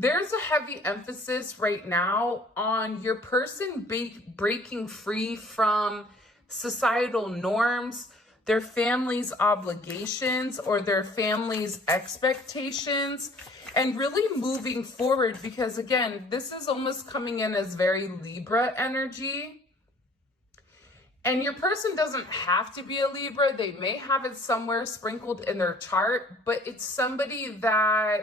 there's a heavy emphasis right now on your person breaking free from societal norms, their family's obligations, or their family's expectations, and really moving forward, because again, this is almost coming in as very Libra energy. And your person doesn't have to be a Libra. They may have it somewhere sprinkled in their chart, but it's somebody that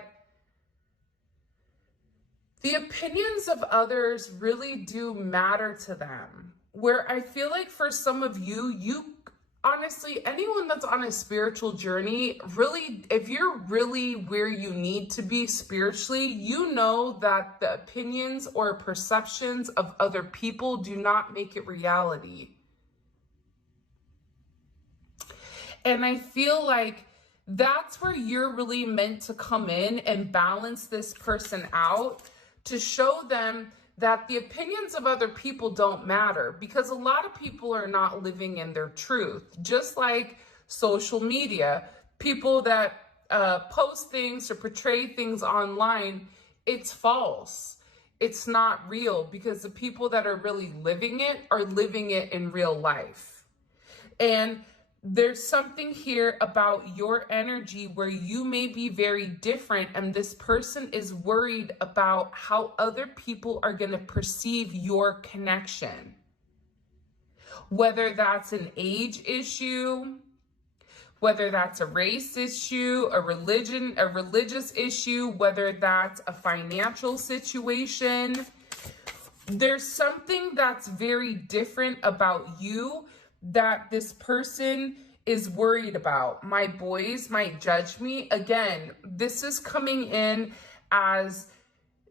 the opinions of others really do matter to them. Where I feel like for some of you honestly, anyone that's on a spiritual journey, really, if you're really where you need to be spiritually, you know that the opinions or perceptions of other people do not make it reality. And I feel like that's where you're really meant to come in and balance this person out, to show them that the opinions of other people don't matter, because a lot of people are not living in their truth. Just like social media, people that post things or portray things online, it's false. It's not real, because the people that are really living it are living it in real life. And there's something here about your energy where you may be very different, and this person is worried about how other people are going to perceive your connection. Whether that's an age issue, whether that's a race issue, a religious issue, whether that's a financial situation. There's something that's very different about you that this person is worried about. My boys might judge me. Again, this is coming in as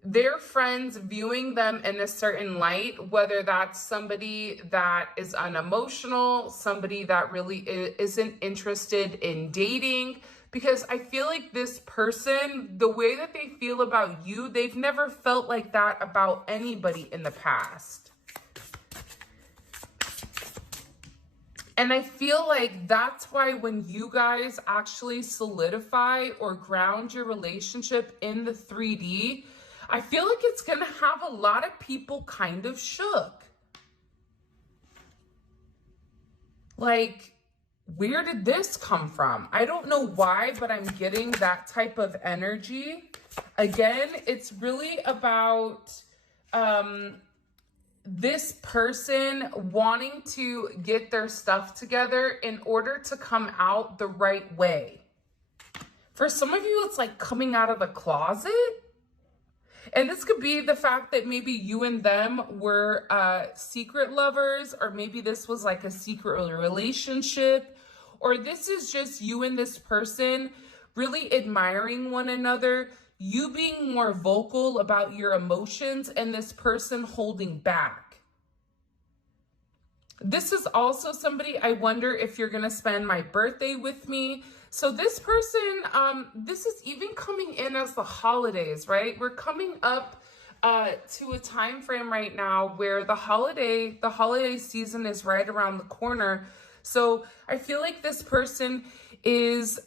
their friends viewing them in a certain light, whether that's somebody that is unemotional, somebody that really isn't interested in dating. Because I feel like this person, the way that they feel about you, they've never felt like that about anybody in the past. And I feel like that's why when you guys actually solidify or ground your relationship in the 3D, I feel like it's going to have a lot of people kind of shook. Like, where did this come from? I don't know why, but I'm getting that type of energy. Again, it's really about this person wanting to get their stuff together in order to come out the right way. For some of you, it's like coming out of the closet. And this could be the fact that maybe you and them were secret lovers, or maybe this was like a secret relationship, or this is just you and this person really admiring one another, you being more vocal about your emotions and this person holding back. This is also somebody, I wonder if you're going to spend my birthday with me. So this person, this is even coming in as the holidays, right? We're coming up to a time frame right now where the holiday season is right around the corner. So I feel like this person is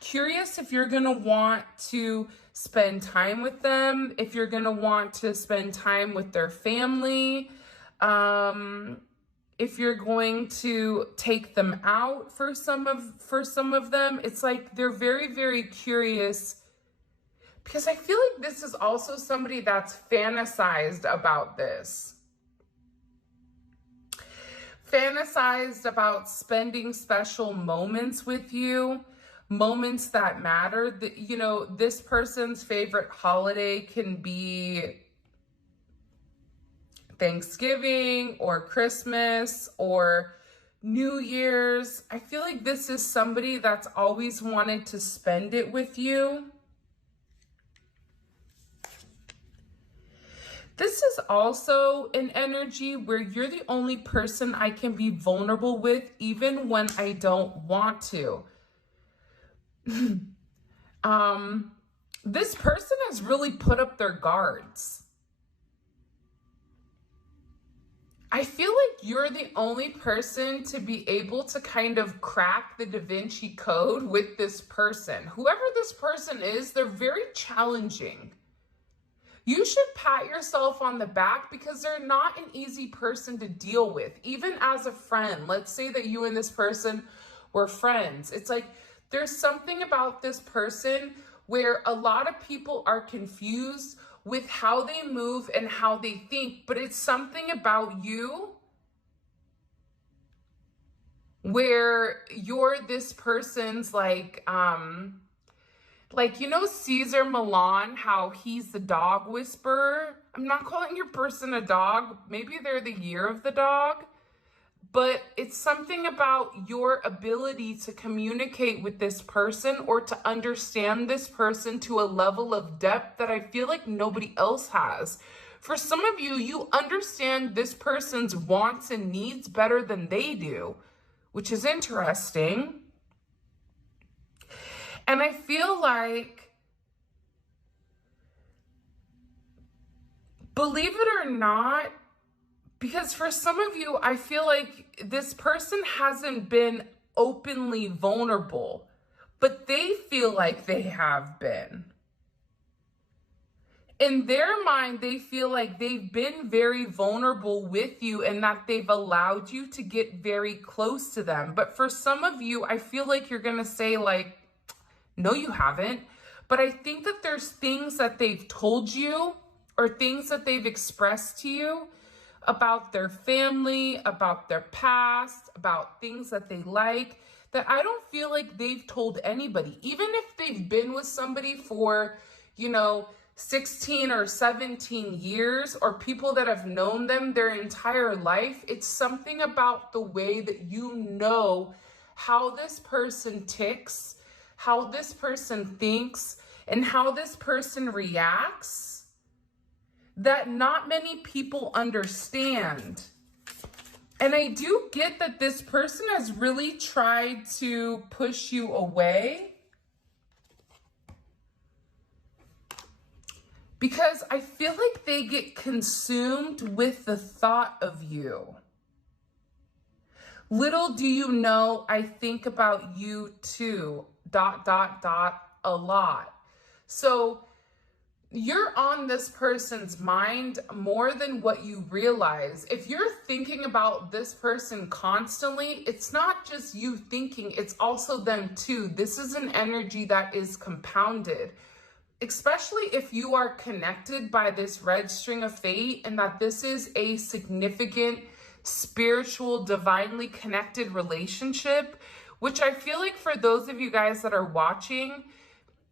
curious if you're going to want to spend time with them, if you're going to want to spend time with their family, if you're going to take them out for some of them. It's like they're very, very curious, because I feel like this is also somebody that's fantasized about this. Fantasized about spending special moments with you, moments that matter. You know, this person's favorite holiday can be Thanksgiving or Christmas or New Year's. I feel like this is somebody that's always wanted to spend it with you. This is also an energy where you're the only person I can be vulnerable with, even when I don't want to. This person has really put up their guards. I feel like you're the only person to be able to kind of crack the Da Vinci Code with this person. Whoever this person is, they're very challenging. you should pat yourself on the back because they're not an easy person to deal with. Even as a friend, let's say that you and this person were friends. It's like there's something about this person where a lot of people are confused with how they move and how they think, but it's something about you where you're this person's you know Caesar Milan, how he's the dog whisperer. I'm not calling your person a dog. Maybe they're the year of the dog. But it's something about your ability to communicate with this person or to understand this person to a level of depth that I feel like nobody else has. For some of you, you understand this person's wants and needs better than they do, which is interesting. And I feel like, believe it or not, because for some of you, I feel like this person hasn't been openly vulnerable, but they feel like they have been. In their mind, they feel like they've been very vulnerable with you and that they've allowed you to get very close to them. But for some of you, I feel like you're going to say like, no, you haven't. But I think that there's things that they've told you or things that they've expressed to you about their family, about their past, about things that they like, that I don't feel like they've told anybody. Even if they've been with somebody for, 16 or 17 years, or people that have known them their entire life, it's something about the way that you know how this person ticks, how this person thinks, and how this person reacts that not many people understand. And I do get that this person has really tried to push you away, because I feel like they get consumed with the thought of you. Little do you know, I think about you too, ... a lot. So you're on this person's mind more than what you realize. If you're thinking about this person constantly, it's not just you thinking, it's also them too. This is an energy that is compounded, especially if you are connected by this red string of fate and that this is a significant, spiritual, divinely connected relationship, which I feel like for those of you guys that are watching,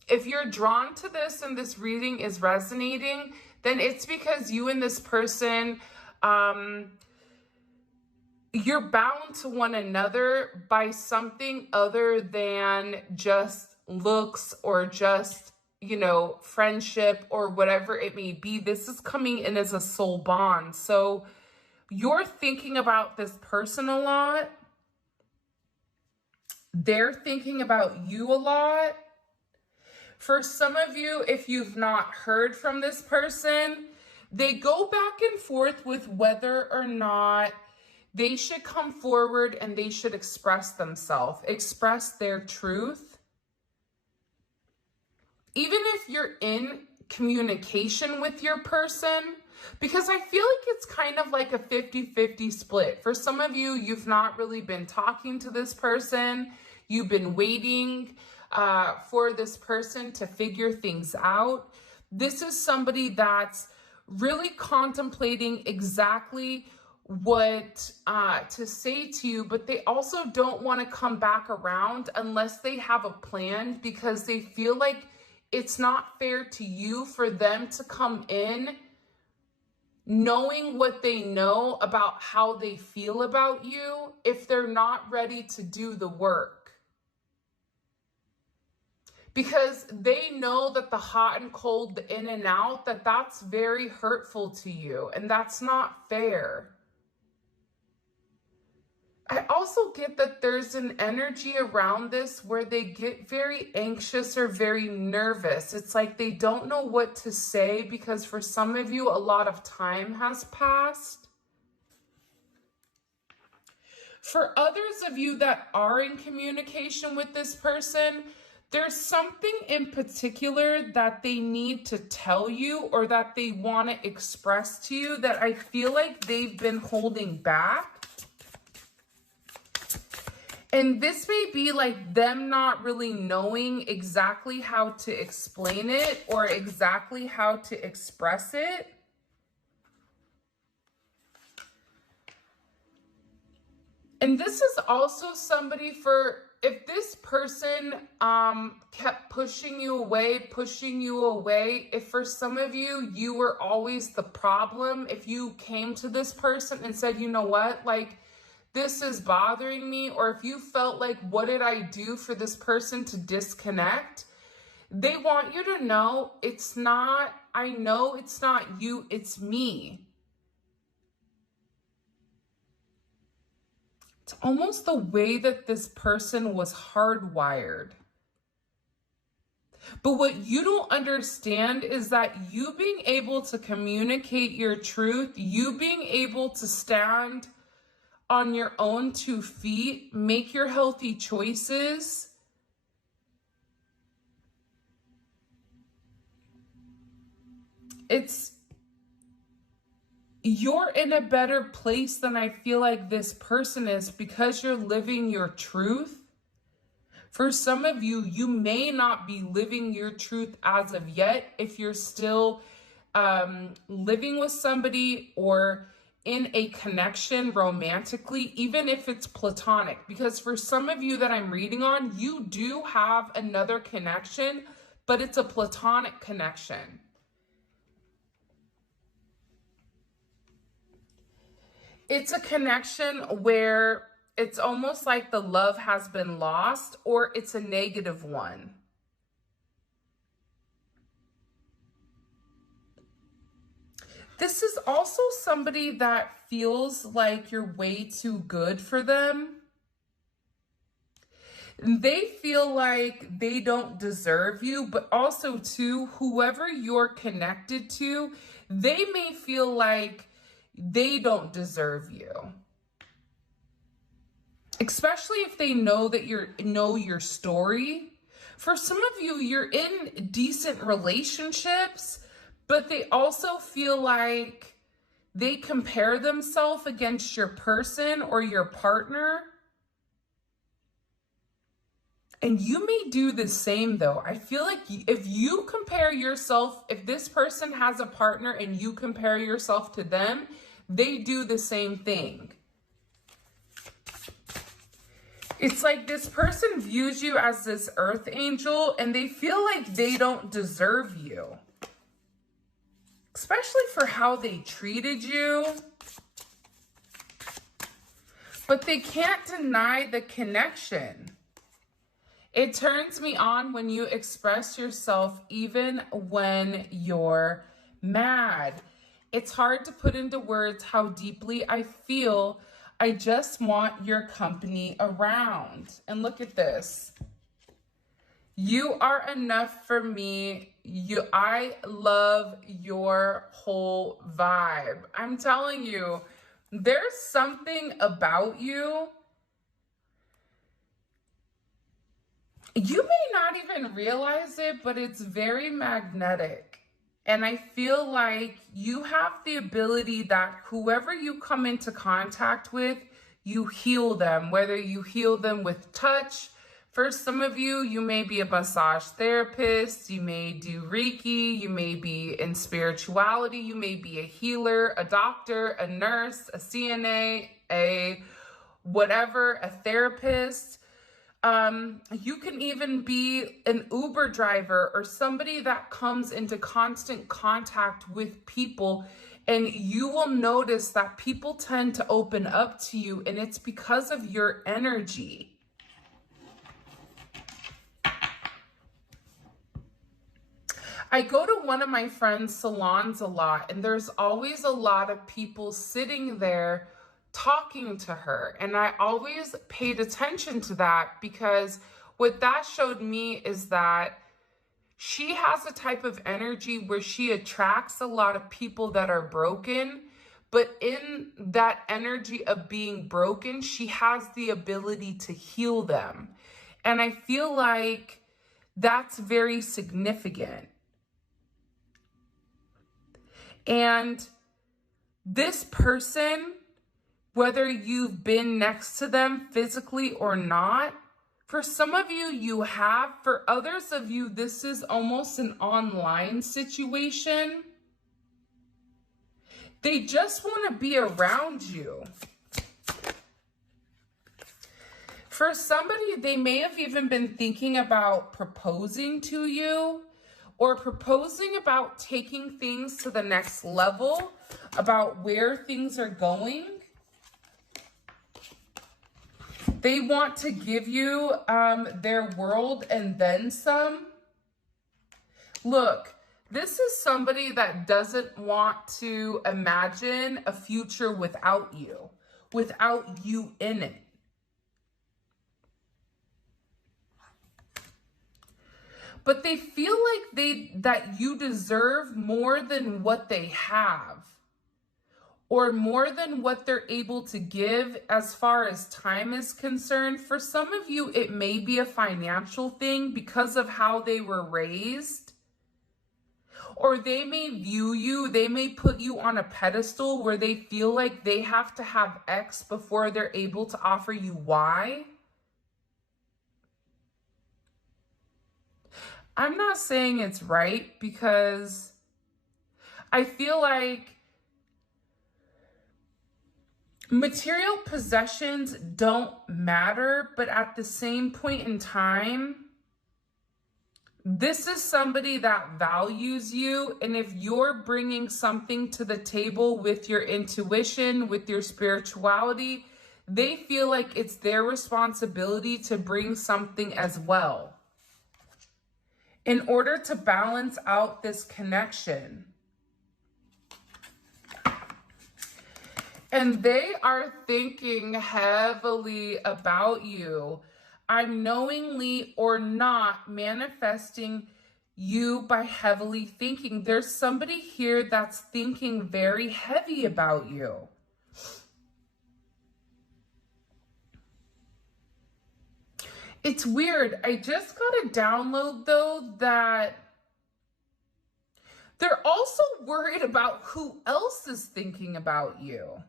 if you're drawn to this and this reading is resonating, then it's because you and this person, you're bound to one another by something other than just looks or just, friendship or whatever it may be. This is coming in as a soul bond. So you're thinking about this person a lot. They're thinking about you a lot. For some of you, if you've not heard from this person, they go back and forth with whether or not they should come forward and they should express themselves, express their truth. Even if you're in communication with your person, because I feel like it's kind of like a 50-50 split. For some of you, you've not really been talking to this person. You've been waiting for this person to figure things out. This is somebody that's really contemplating exactly what to say to you, but they also don't want to come back around unless they have a plan, because they feel like it's not fair to you for them to come in knowing what they know about how they feel about you if they're not ready to do the work. Because they know that the hot and cold, the in and out, that's very hurtful to you, and that's not fair. I also get that there's an energy around this where they get very anxious or very nervous. It's like they don't know what to say because for some of you, a lot of time has passed. For others of you that are in communication with this person, There's something in particular that they need to tell you or that they want to express to you that I feel like they've been holding back. And this may be like them not really knowing exactly how to explain it or exactly how to express it. And this is also somebody for, if this person kept pushing you away, if for some of you, you were always the problem, if you came to this person and said, you know what, like, this is bothering me, or if you felt like, what did I do for this person to disconnect? They want you to know it's not, I know it's not you, it's me. It's almost the way that this person was hardwired. But what you don't understand is that you being able to communicate your truth, you being able to stand on your own 2 feet, make your healthy choices, you're in a better place than I feel like this person is because you're living your truth. For some of you, you may not be living your truth as of yet if you're still living with somebody or in a connection romantically, even if it's platonic. Because for some of you that I'm reading on, you do have another connection, but it's a platonic connection. It's a connection where it's almost like the love has been lost, or it's a negative one. This is also somebody that feels like you're way too good for them. They feel like they don't deserve you, but also too, whoever you're connected to, they may feel like they don't deserve you. Especially if they know that know your story. For some of you, you're in decent relationships, but they also feel like they compare themselves against your person or your partner. And you may do the same though. I feel like if you compare yourself, if this person has a partner and you compare yourself to them, they do the same thing. It's like this person views you as this earth angel and they feel like they don't deserve you. Especially for how they treated you. But they can't deny the connection. It turns me on when you express yourself even when you're mad. It's hard to put into words how deeply I feel. I just want your company around. And look at this. You are enough for me. I love your whole vibe. I'm telling you, there's something about you. You may not even realize it, but it's very magnetic. And I feel like you have the ability that whoever you come into contact with, you heal them, whether you heal them with touch. For some of you, you may be a massage therapist, you may do Reiki, you may be in spirituality, you may be a healer, a doctor, a nurse, a CNA, a whatever, a therapist. You can even be an Uber driver or somebody that comes into constant contact with people, and you will notice that people tend to open up to you, and it's because of your energy. I go to one of my friend's salons a lot, and there's always a lot of people sitting there talking to her. And I always paid attention to that because what that showed me is that she has a type of energy where she attracts a lot of people that are broken, but in that energy of being broken, she has the ability to heal them. And I feel like That's very significant. And this person, whether you've been next to them physically or not, for some of you, you have. For others of you, this is almost an online situation. They just want to be around you. For somebody, they may have even been thinking about proposing to you, or proposing about taking things to the next level, about where things are going. They want to give you their world and then some. Look, this is somebody that doesn't want to imagine a future without you in it. But they feel like that you deserve more than what they have, or more than what they're able to give as far as time is concerned. For some of you, it may be a financial thing because of how they were raised. Or they may view you, they may put you on a pedestal where they feel like they have to have X before they're able to offer you Y. I'm not saying it's right, because I feel like material possessions don't matter, but at the same point in time, this is somebody that values you. And if you're bringing something to the table with your intuition, with your spirituality, they feel like it's their responsibility to bring something as well, in order to balance out this connection. And they are thinking heavily about you. I'm knowingly or not manifesting you by heavily thinking. There's somebody here that's thinking very heavy about you. It's weird. I just got a download, though, that they're also worried about who else is thinking about you.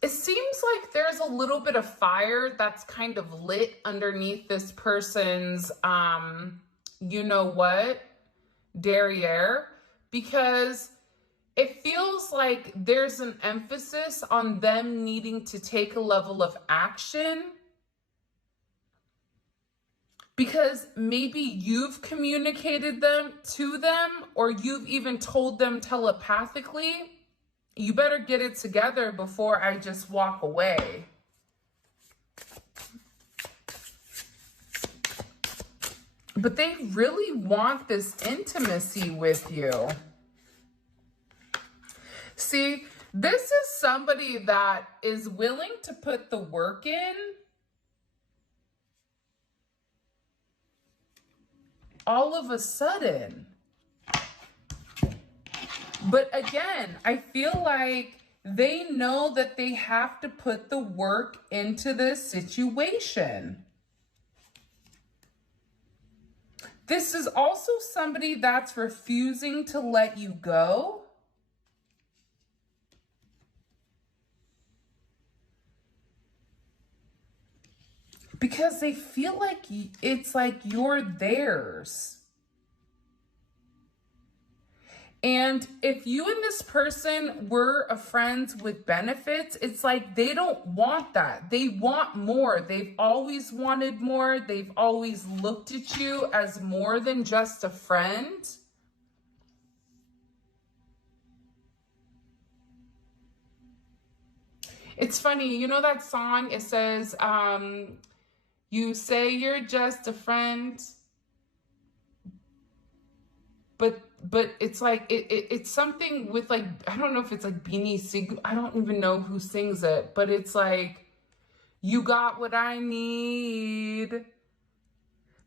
It seems like there's a little bit of fire that's kind of lit underneath this person's, you know what, derriere, because it feels like there's an emphasis on them needing to take a level of action, because maybe you've communicated to them, or you've even told them telepathically, you better get it together before I just walk away. But they really want this intimacy with you. See, this is somebody that is willing to put the work in. All of a sudden. But again, I feel like they know that they have to put the work into this situation. This is also somebody that's refusing to let you go. Because they feel like it's like you're theirs. And if you and this person were a friends with benefits, it's like they don't want that. They want more. They've always wanted more. They've always looked at you as more than just a friend. It's funny, you know that song? It says, you say you're just a friend, but it's like, it's something with like, I don't know if it's like Beanie Sig, I don't even know who sings it, but it's like, you got what I need.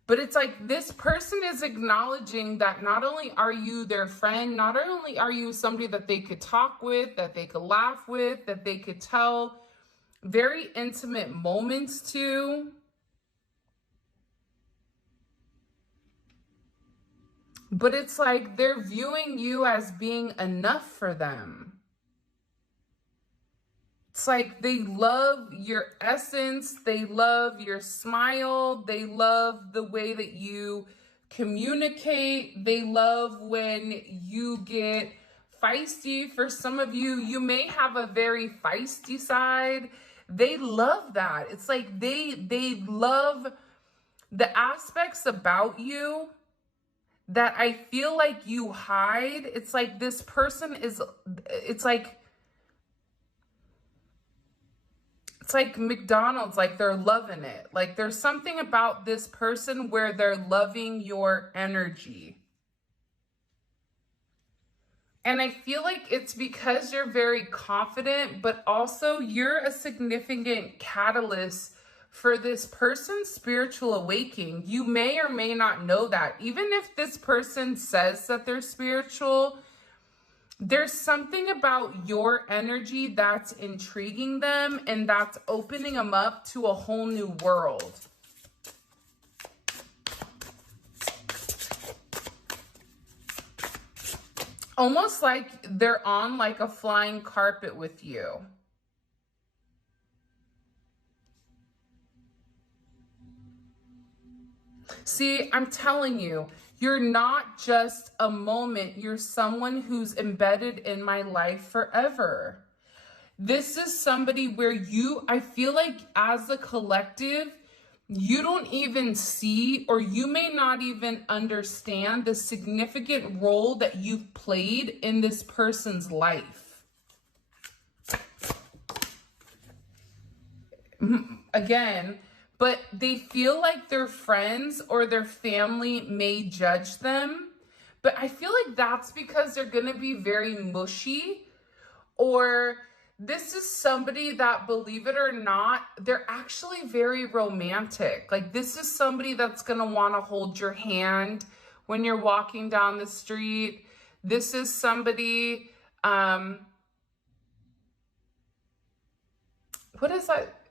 But it's like, this person is acknowledging that not only are you their friend, not only are you somebody that they could talk with, that they could laugh with, that they could tell very intimate moments to, But it's like they're viewing you as being enough for them. It's like they love your essence. They love your smile. They love the way that you communicate. They love when you get feisty. For some of you, you may have a very feisty side. They love that. It's like they love the aspects about you that I feel like you hide. It's like this person is, it's like McDonald's, like they're loving it. Like there's something about this person where they're loving your energy. And I feel like it's because you're very confident, but also you're a significant catalyst for this person's spiritual awakening. You may or may not know that. Even if this person says that they're spiritual, there's something about your energy that's intriguing them and that's opening them up to a whole new world. Almost like they're on like a flying carpet with you. See, I'm telling you, you're not just a moment. You're someone who's embedded in my life forever. This is somebody where I feel like as a collective, you don't even see, or you may not even understand the significant role that you've played in this person's life. Again, but they feel like their friends or their family may judge them. But I feel like that's because they're going to be very mushy, or this is somebody that, believe it or not, they're actually very romantic. Like this is somebody that's going to want to hold your hand when you're walking down the street. This is somebody, what is that?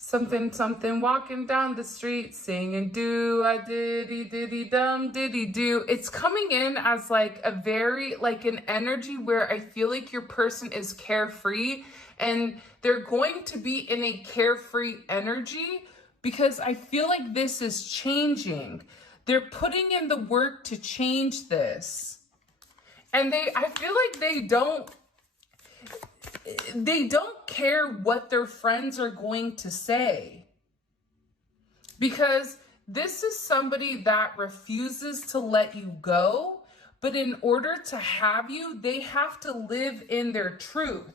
Something, walking down the street, singing do-a-diddy-diddy-dum-diddy-do. It's coming in as like a very, like an energy where I feel like your person is carefree, and they're going to be in a carefree energy because I feel like this is changing. They're putting in the work to change this. And I feel like they don't care what their friends are going to say, because this is somebody that refuses to let you go, but in order to have you, they have to live in their truth.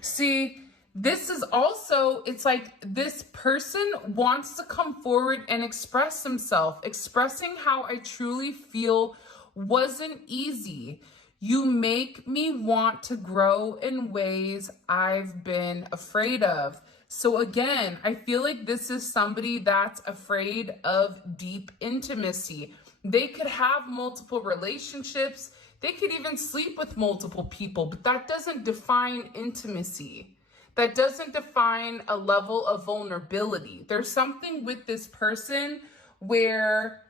See, this is also, it's like this person wants to come forward and express himself. Expressing how I truly feel wasn't easy. You make me want to grow in ways I've been afraid of. So again, I feel like this is somebody that's afraid of deep intimacy. They could have multiple relationships. They could even sleep with multiple people, but that doesn't define intimacy. That doesn't define a level of vulnerability. There's something with this person where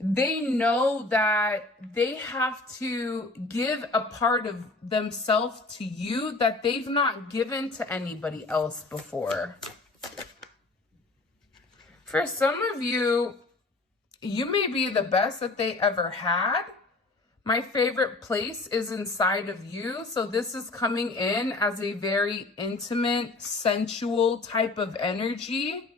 they know that they have to give a part of themselves to you that they've not given to anybody else before. For some of you, you may be the best that they ever had. My favorite place is inside of you. So this is coming in as a very intimate, sensual type of energy.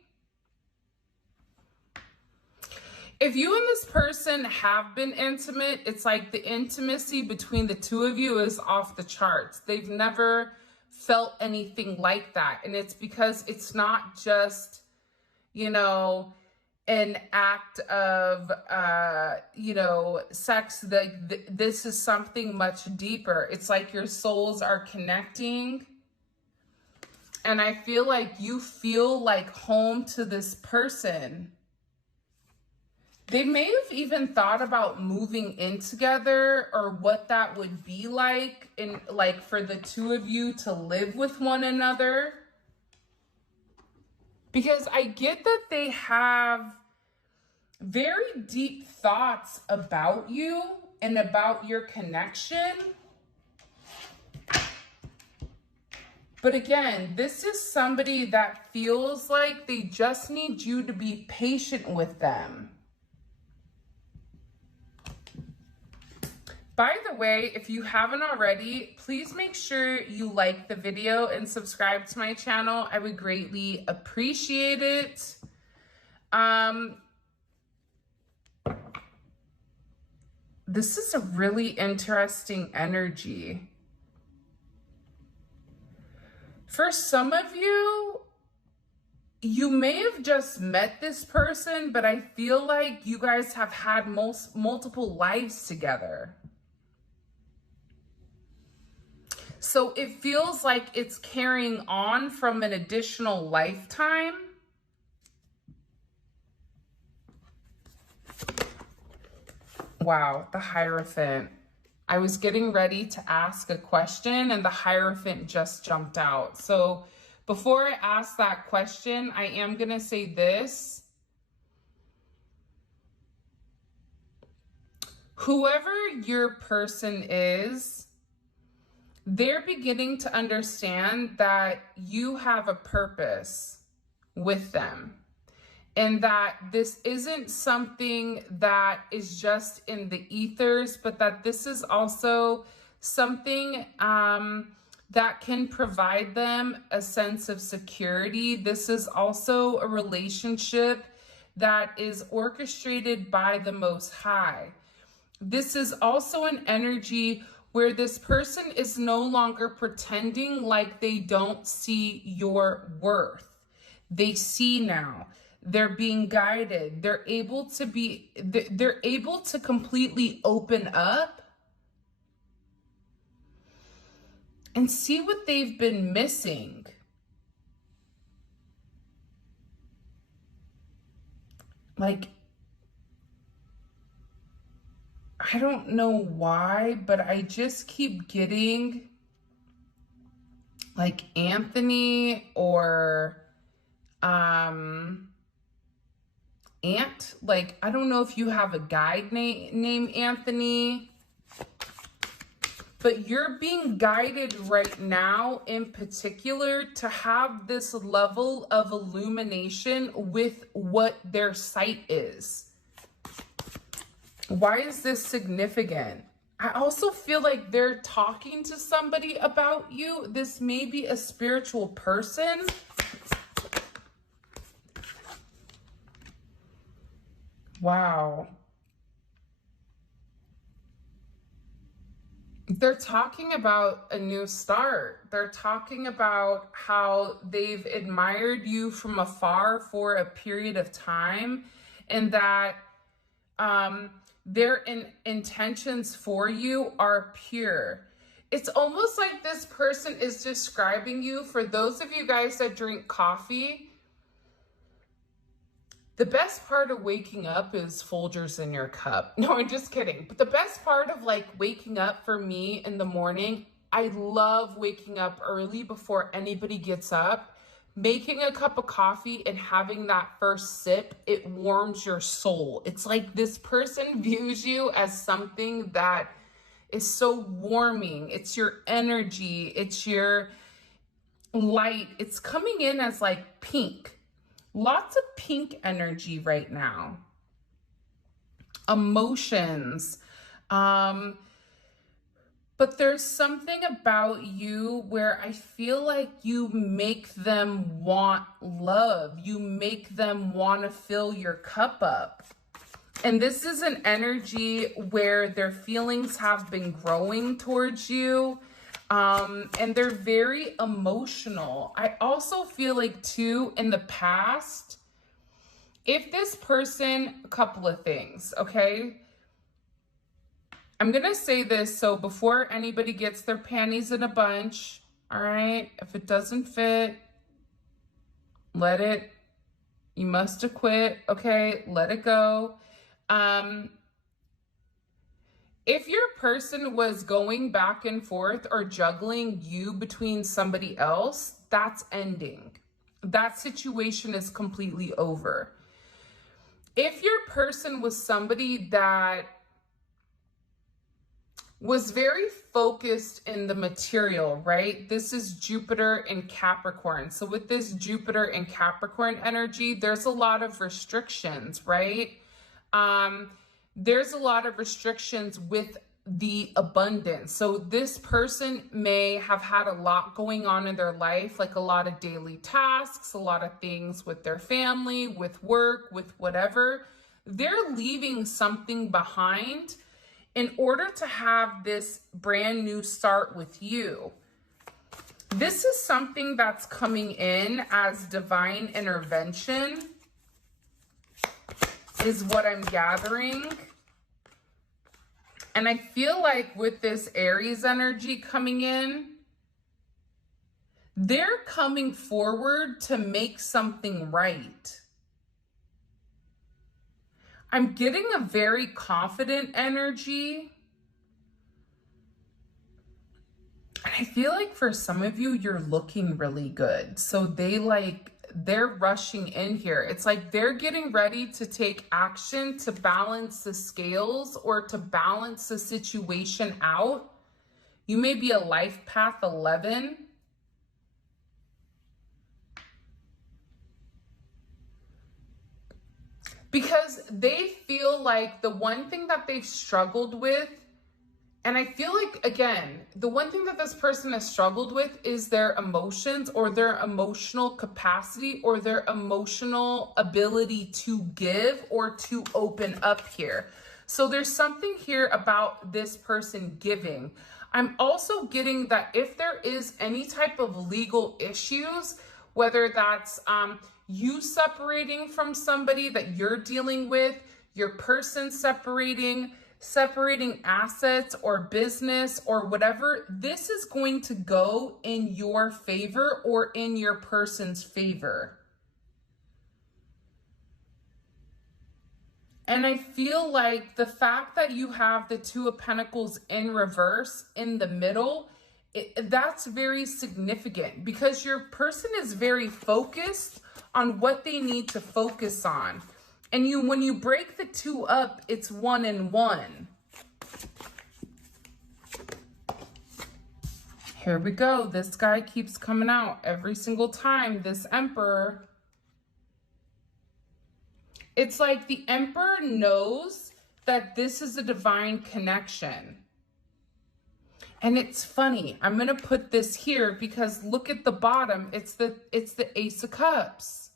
If you and this person have been intimate, it's like the intimacy between the two of you is off the charts. They've never felt anything like that. And it's because it's not just, an act of, sex. This is something much deeper. It's like your souls are connecting. And I feel like you feel like home to this person. They may have even thought about moving in together, or what that would be like, for the two of you to live with one another. Because I get that they have very deep thoughts about you and about your connection. But again, this is somebody that feels like they just need you to be patient with them. By the way, if you haven't already, please make sure you like the video and subscribe to my channel. I would greatly appreciate it. This is a really interesting energy. For some of you, you may have just met this person, but I feel like you guys have had multiple lives together. So it feels like it's carrying on from an additional lifetime. Wow, the Hierophant. I was getting ready to ask a question and the Hierophant just jumped out. So before I ask that question, I am going to say this. Whoever your person is, they're beginning to understand that you have a purpose with them. And that this isn't something that is just in the ethers, but that this is also something that can provide them a sense of security. This is also a relationship that is orchestrated by the Most High. This is also an energy where this person is no longer pretending like they don't see your worth. They see now. They're being guided. They're able to completely open up and see what they've been missing. Like, I don't know why, but I just keep getting like Anthony or Ant. Like, I don't know if you have a guy named Anthony, but you're being guided right now in particular to have this level of illumination with what their sight is. Why is this significant? I also feel like they're talking to somebody about you. This may be a spiritual person. Wow. They're talking about a new start. They're talking about how they've admired you from afar for a period of time, and that their intentions for you are pure. It's almost like this person is describing you. For those of you guys that drink coffee, the best part of waking up is Folgers in your cup. No, I'm just kidding. But the best part of like waking up for me in the morning, I love waking up early before anybody gets up, making a cup of coffee and having that first sip. It warms your soul. It's like this person views you as something that is so warming. It's your energy. It's your light. It's coming in as like pink. Lots of pink energy right now. Emotions. But there's something about you where I feel like you make them want love. You make them want to fill your cup up. And this is an energy where their feelings have been growing towards you. And they're very emotional. I also feel like too, in the past, if this person, a couple of things, okay? I'm going to say this, so before anybody gets their panties in a bunch, all right? If it doesn't fit, let it, you must have quit, okay? Let it go. If your person was going back and forth or juggling you between somebody else, that's ending. that situation is completely over. If your person was somebody that was very focused in the material, right? This is Jupiter in Capricorn. So with this Jupiter in Capricorn energy, there's a lot of restrictions, right? There's a lot of restrictions with the abundance. So this person may have had a lot going on in their life, like a lot of daily tasks, a lot of things with their family, with work, with whatever. They're leaving something behind in order to have this brand new start with you. This is something that's coming in as divine intervention, is what I'm gathering. And I feel like with this Aries energy coming in, they're coming forward to make something right. I'm getting a very confident energy. And I feel like for some of you, you're looking really good. So they're rushing in here. It's like they're getting ready to take action to balance the scales or to balance the situation out. You may be a life path 11. Because they feel like the one thing that they've struggled with, and I feel like, again, the one thing that this person has struggled with is their emotions or their emotional capacity or their emotional ability to give or to open up here. So there's something here about this person giving. I'm also getting that if there is any type of legal issues, whether that's you separating from somebody that you're dealing with, your person separating assets or business or whatever, this is going to go in your favor or in your person's favor. And I feel like the fact that you have the Two of Pentacles in reverse in the middle, that's very significant because your person is very focused on what they need to focus on. And when you break the two up, it's 1 and 1. Here we go. This guy keeps coming out every single time. This Emperor. It's like the Emperor knows that this is a divine connection. And it's funny. I'm going to put this here because look at the bottom. It's the Ace of Cups.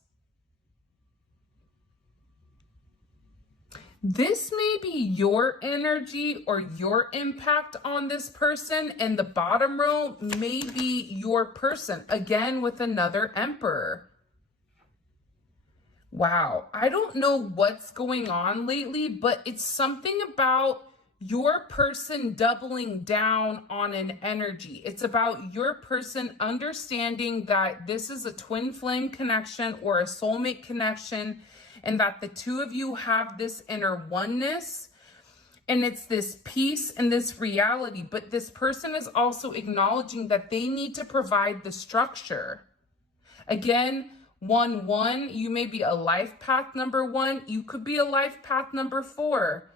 This may be your energy or your impact on this person, and the bottom row may be your person, again with another Emperor. Wow, I don't know what's going on lately, but it's something about your person doubling down on an energy. It's about your person understanding that this is a twin flame connection or a soulmate connection, and that the two of you have this inner oneness, and it's this peace and this reality. But this person is also acknowledging that they need to provide the structure. Again, 1-1, you may be a life path number 1. You could be a life path number 4.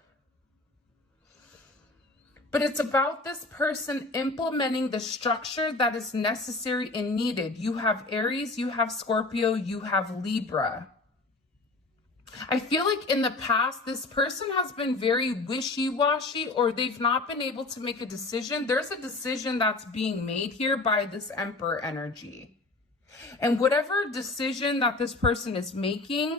But it's about this person implementing the structure that is necessary and needed. You have Aries, you have Scorpio, you have Libra. I feel like in the past, this person has been very wishy-washy or they've not been able to make a decision. There's a decision that's being made here by this Emperor energy. And whatever decision that this person is making,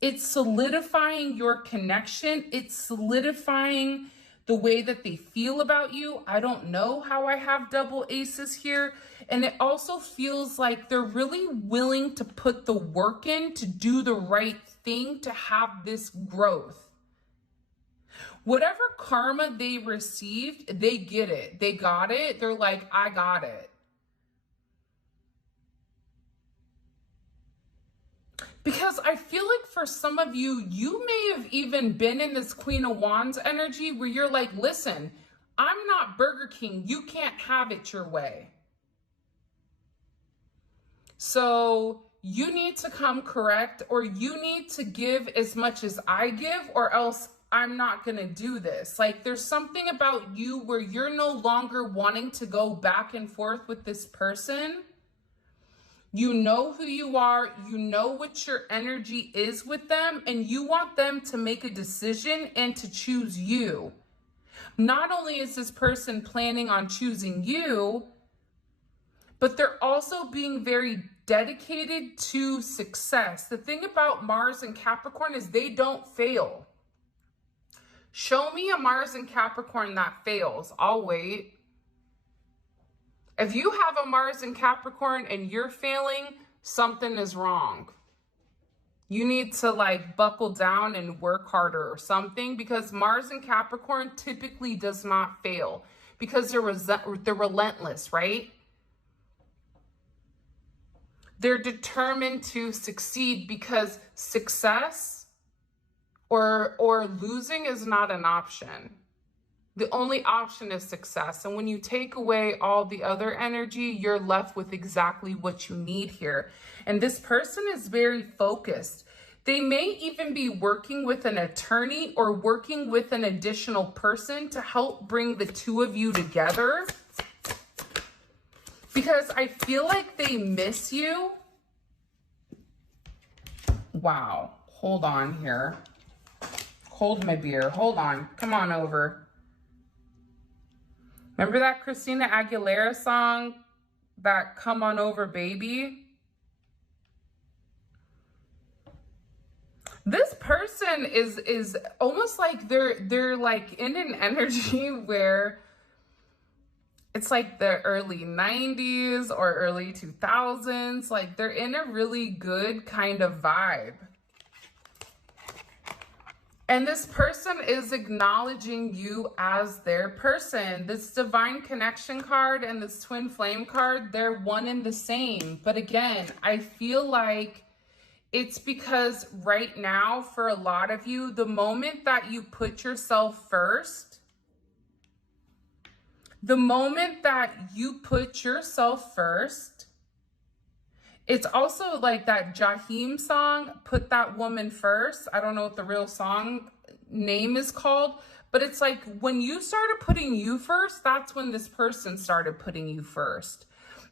it's solidifying your connection. It's solidifying the way that they feel about you. I don't know how I have double aces here. And it also feels like they're really willing to put the work in to do the right thing to have this growth. Whatever karma they received, they get it. They got it. They're like, I got it. Because I feel like for some of you, you may have even been in this Queen of Wands energy where you're like, listen, I'm not Burger King. You can't have it your way. So you need to come correct, or you need to give as much as I give, or else I'm not going to do this. Like, there's something about you where you're no longer wanting to go back and forth with this person. You know who you are, you know what your energy is with them, and you want them to make a decision and to choose you. Not only is this person planning on choosing you, but they're also being very dedicated to success. The thing about Mars and Capricorn is they don't fail. Show me a Mars and Capricorn that fails. I'll wait. If you have a Mars and Capricorn and you're failing, something is wrong. You need to like buckle down and work harder or something, because Mars and Capricorn typically does not fail because they're relentless, right? They're determined to succeed because success or losing is not an option. The only option is success. And when you take away all the other energy, you're left with exactly what you need here. And this person is very focused. They may even be working with an attorney or working with an additional person to help bring the two of you together, because I feel like they miss you. Wow. Hold on here. Hold my beer. Hold on. Come on over. Remember that Christina Aguilera song, that Come On Over Baby? This person is almost like they're like in an energy where it's like the early 90s or early 2000s. Like, they're in a really good kind of vibe. And this person is acknowledging you as their person. This divine connection card and this twin flame card, they're one and the same. But again, I feel like it's because right now, for a lot of you, the moment that you put yourself first, it's also like that Jaheim song, Put That Woman First. I don't know what the real song name is called, but it's like when you started putting you first, that's when this person started putting you first.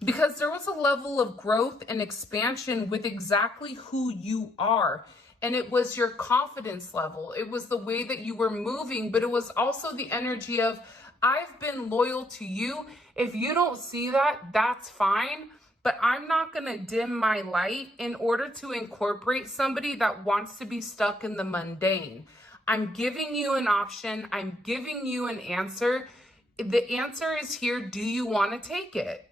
Because there was a level of growth and expansion with exactly who you are. And it was your confidence level. It was the way that you were moving, but it was also the energy of, I've been loyal to you. If you don't see that, that's fine. But I'm not going to dim my light in order to incorporate somebody that wants to be stuck in the mundane. I'm giving you an option. I'm giving you an answer. The answer is here. Do you want to take it?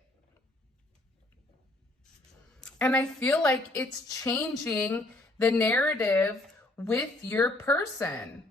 And I feel like it's changing the narrative with your person.